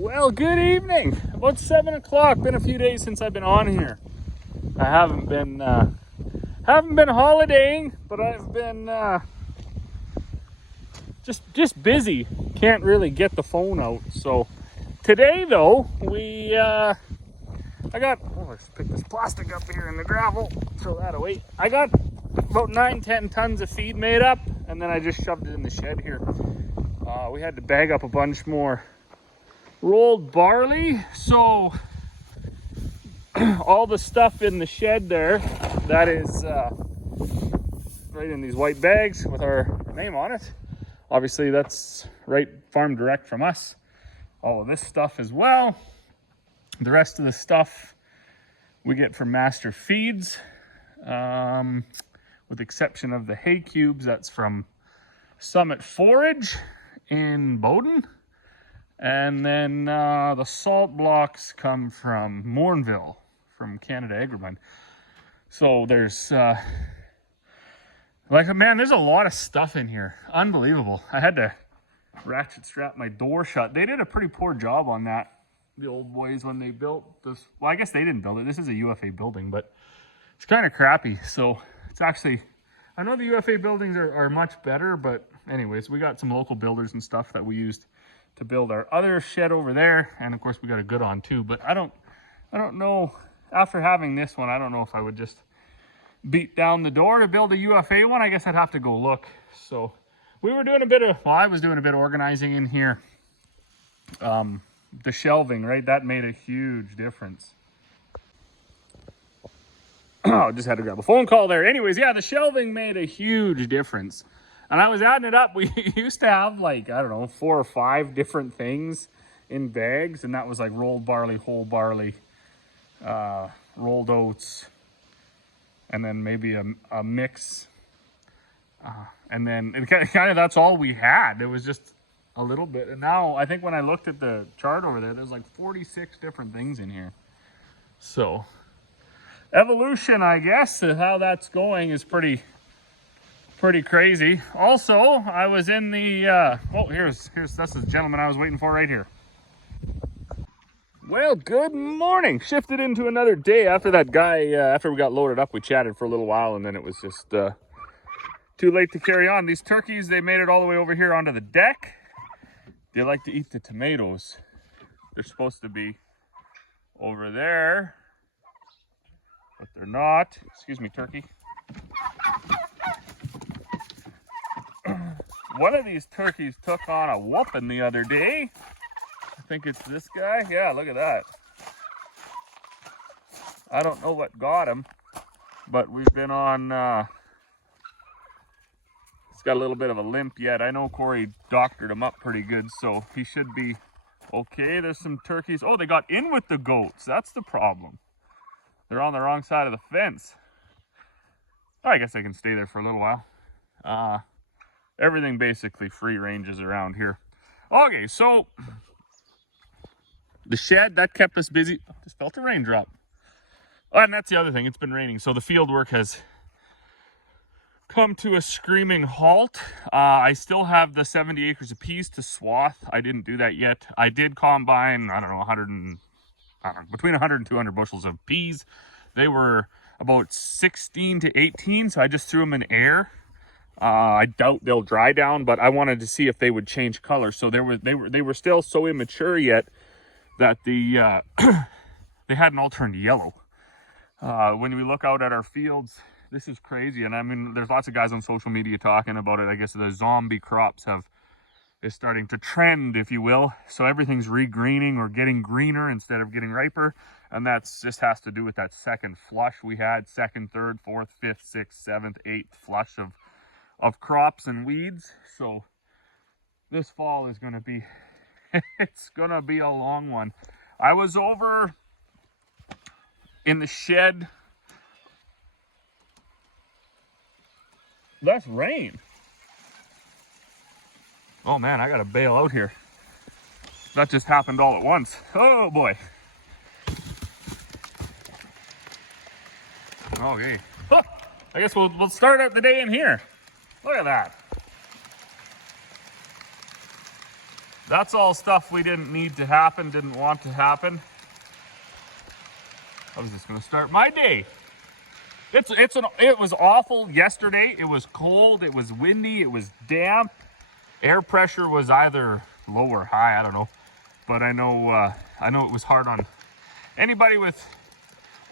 Well, good evening. About 7 o'clock. Been a few days since I've been on here. I haven't been holidaying, but I've been just busy. Can't really get the phone out. So today, though, let's pick this plastic up here in the gravel. Throw that away. I got about 9-10 tons of feed made up, and then I just shoved it in the shed here. We had to bag up a bunch more rolled barley, so all the stuff in the shed there, that is right in these white bags with our name on it. Obviously that's right farm direct from us. All of this stuff as well. The rest of the stuff we get from Master Feeds, with the exception of the hay cubes. That's from Summit Forage in Bowden. And then the salt blocks come from Mornville, from Canada Agribun. So there's, man, there's a lot of stuff in here. Unbelievable. I had to ratchet strap my door shut. They did a pretty poor job on that, the old boys, when they built this. Well, I guess they didn't build it. This is a UFA building, but it's kind of crappy. So it's actually, I know the UFA buildings are much better, but anyways, we got some local builders and stuff that we used to build our other shed over there, and of course we got a good on too. But I don't know, after having this one, I don't know if I would just beat down the door to build a UFA one. I guess I'd have to go look. So we were doing I was doing a bit of organizing in here. The shelving, right, that made a huge difference. Oh, just had to grab a phone call there. Anyways, yeah, the shelving made a huge difference. And I was adding it up. We used to have, like, I don't know, 4 or 5 different things in bags. And that was like rolled barley, whole barley, rolled oats, and then maybe a mix. And then it kind of that's all we had. It was just a little bit. And now I think when I looked at the chart over there's like 46 different things in here. So evolution, I guess, of how that's going is pretty crazy. Also, I was in the that's the gentleman I was waiting for right here. Well, good morning. Shifted into another day after that guy, after we got loaded up, we chatted for a little while, and then it was just too late to carry on. These turkeys, they made it all the way over here onto the deck. They like to eat the tomatoes. They're supposed to be over there, but they're not. Excuse me, turkey. One of these turkeys took on a whooping the other day. I think it's this guy. Yeah, look at that. I don't know what got him, but we've been on, he's got a little bit of a limp yet. I know Corey doctored him up pretty good, so he should be okay. There's some turkeys. Oh, they got in with the goats. That's the problem. They're on the wrong side of the fence. Oh, I guess I can stay there for a little while. Everything basically free ranges around here. Okay, so the shed, that kept us busy. Oh, just felt a raindrop. Oh, and that's the other thing, it's been raining. So the field work has come to a screaming halt. I still have the 70 acres of peas to swath. I didn't do that yet. I did combine, I don't know, between 100 and 200 bushels of peas. They were about 16 to 18, so I just threw them in air. I doubt they'll dry down, but I wanted to see if they would change color. So they were still so immature yet that they hadn't all turned yellow. When we look out at our fields, this is crazy. And I mean, there's lots of guys on social media talking about it. I guess the zombie crops is starting to trend, if you will. So everything's regreening or getting greener instead of getting riper. And that's just has to do with that second flush we had, second, third, fourth, fifth, sixth, seventh, eighth flush of crops and weeds. So this fall is going to be, it's going to be a long one. I was over in the shed. That's rain. Oh man, I got to bail out here. That just happened all at once. Oh boy. Okay. Oh, I guess we'll start out the day in here. Look at that. That's all stuff we didn't need to happen, didn't want to happen. I was just gonna start my day. It was awful yesterday. It was cold, it was windy, it was damp. Air pressure was either low or high, I don't know. But I know it was hard on anybody with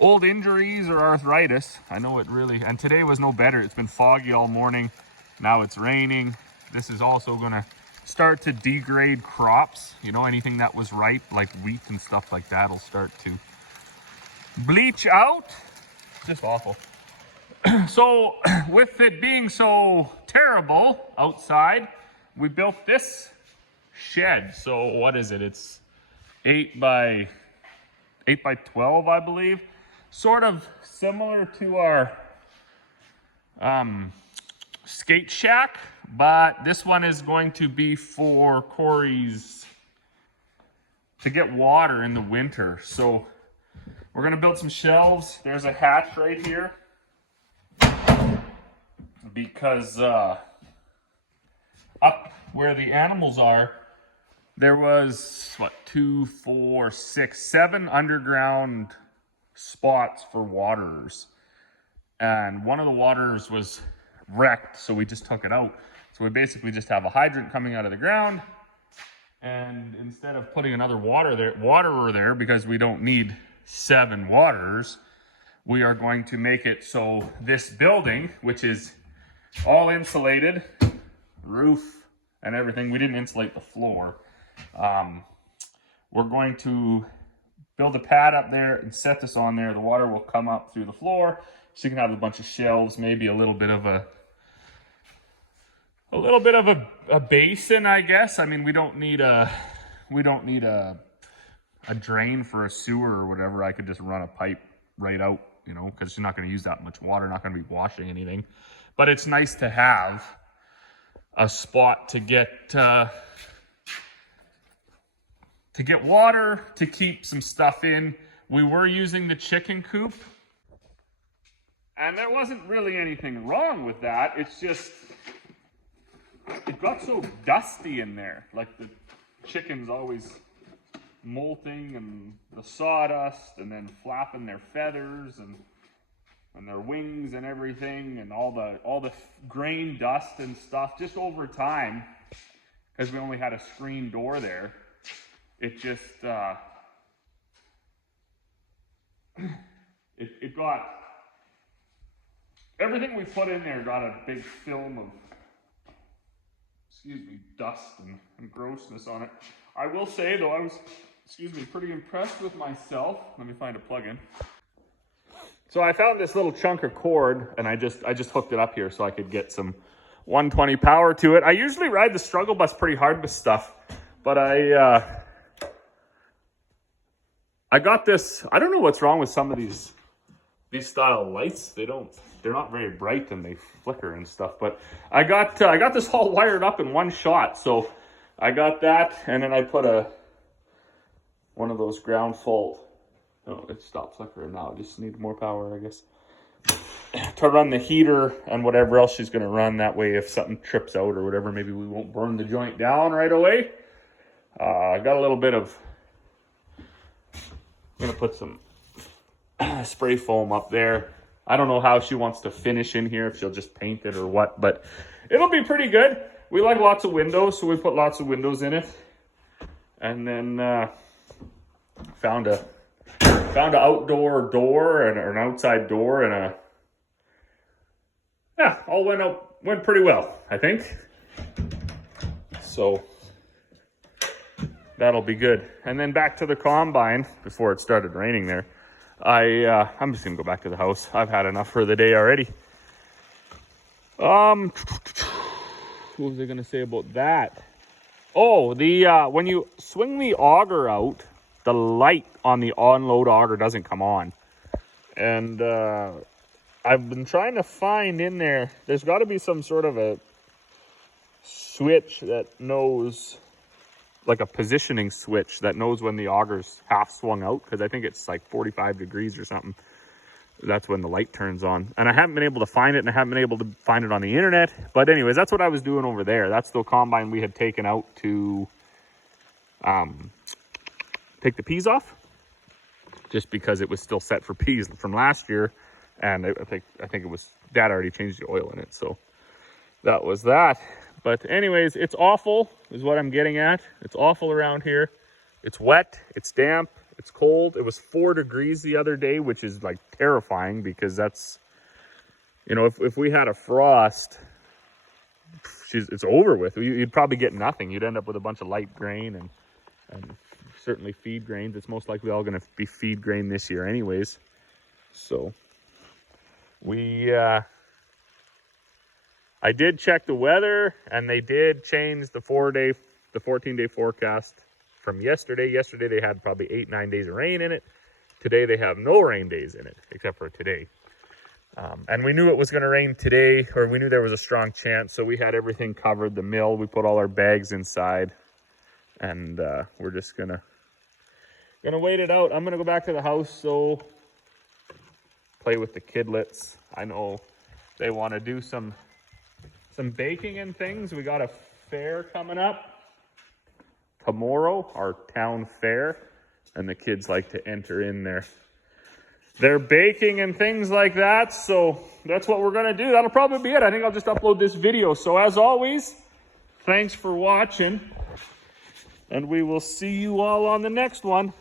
old injuries or arthritis. I know it really, and today was no better. It's been foggy all morning. Now it's raining. This is also gonna start to degrade crops. You know, anything that was ripe, like wheat and stuff like that, will start to bleach out. Just awful. So with it being so terrible outside, we built this shed. So what is it? It's 8 by 12, I believe. Sort of similar to our skate shack, but this one is going to be for Corey's to get water in the winter. So we're gonna build some shelves. There's a hatch right here because up where the animals are, there was what, 2, 4, 6, 7 underground spots for waterers, and one of the waterers was wrecked, so we just took it out. So we basically just have a hydrant coming out of the ground, and instead of putting another waterer there, because we don't need 7 waterers, we are going to make it so this building, which is all insulated, roof and everything, we didn't insulate the floor. We're going to build a pad up there and set this on there. The water will come up through the floor, so you can have a bunch of shelves, maybe a little bit of a basin, I guess. I mean, we don't need a drain for a sewer or whatever. I could just run a pipe right out, you know, because you're not going to use that much water, not going to be washing anything. But it's nice to have a spot to get water, to keep some stuff in. We were using the chicken coop, and there wasn't really anything wrong with that. It's just, it got so dusty in there. Like the chickens always molting, and the sawdust, and then flapping their feathers and their wings and everything, and all the grain dust and stuff. Just over time, because we only had a screen door there, it just it got, everything we put in there got a big film of, dust and grossness on it. I will say though, I was, pretty impressed with myself. Let me find a plug-in. So I found this little chunk of cord, and I just hooked it up here so I could get some 120 power to it. I usually ride the struggle bus pretty hard with stuff, but I got this. I don't know what's wrong with some of these style lights. They're not very bright and they flicker and stuff. But I got this all wired up in one shot. So I got that, and then I put one of those ground fault. Oh, it stopped flickering now. I just need more power, I guess, to run the heater and whatever else she's going to run. That way, if something trips out or whatever, maybe we won't burn the joint down right away. I got a little bit of, I'm going to put some spray foam up there. I don't know how she wants to finish in here, if she'll just paint it or what, but it'll be pretty good. We like lots of windows, so we put lots of windows in it. And then found an outdoor door and an outside door, and all went pretty well, I think. So that'll be good. And then back to the combine before it started raining there. I'm just gonna go back to the house. I've had enough for the day already. What was I gonna say about that? Oh, when you swing the auger out, the light on the onload auger doesn't come on. And I've been trying to find in there's got to be some sort of a switch that knows, like a positioning switch that knows when the auger's half swung out, because I think it's like 45 degrees or something. That's when the light turns on. And I haven't been able to find it, and I haven't been able to find it on the internet. But anyways, that's what I was doing over there. That's the combine we had taken out to take the peas off, just because it was still set for peas from last year, and I think it was Dad already changed the oil in it, so that was that. But anyways, it's awful is what I'm getting at. It's awful around here. It's wet, it's damp, it's cold. It was 4 degrees the other day, which is like terrifying, because that's, you know, if we had a frost, it's over with. You'd probably get nothing. You'd end up with a bunch of light grain and certainly feed grains. It's most likely all going to be feed grain this year anyways. So I did check the weather, and they did change the 14-day forecast from yesterday. Yesterday they had probably 8-9 days of rain in it. Today they have no rain days in it, except for today. And we knew it was going to rain today, or we knew there was a strong chance, so we had everything covered. The mill, we put all our bags inside, and we're just gonna wait it out. I'm gonna go back to the house, so play with the kidlets. I know they want to do some baking and things. We got a fair coming up tomorrow, our town fair, and the kids like to enter in their baking and things like that. So that's what we're gonna do. That'll probably be it. I think I'll just upload this video. So as always, thanks for watching, and we will see you all on the next one.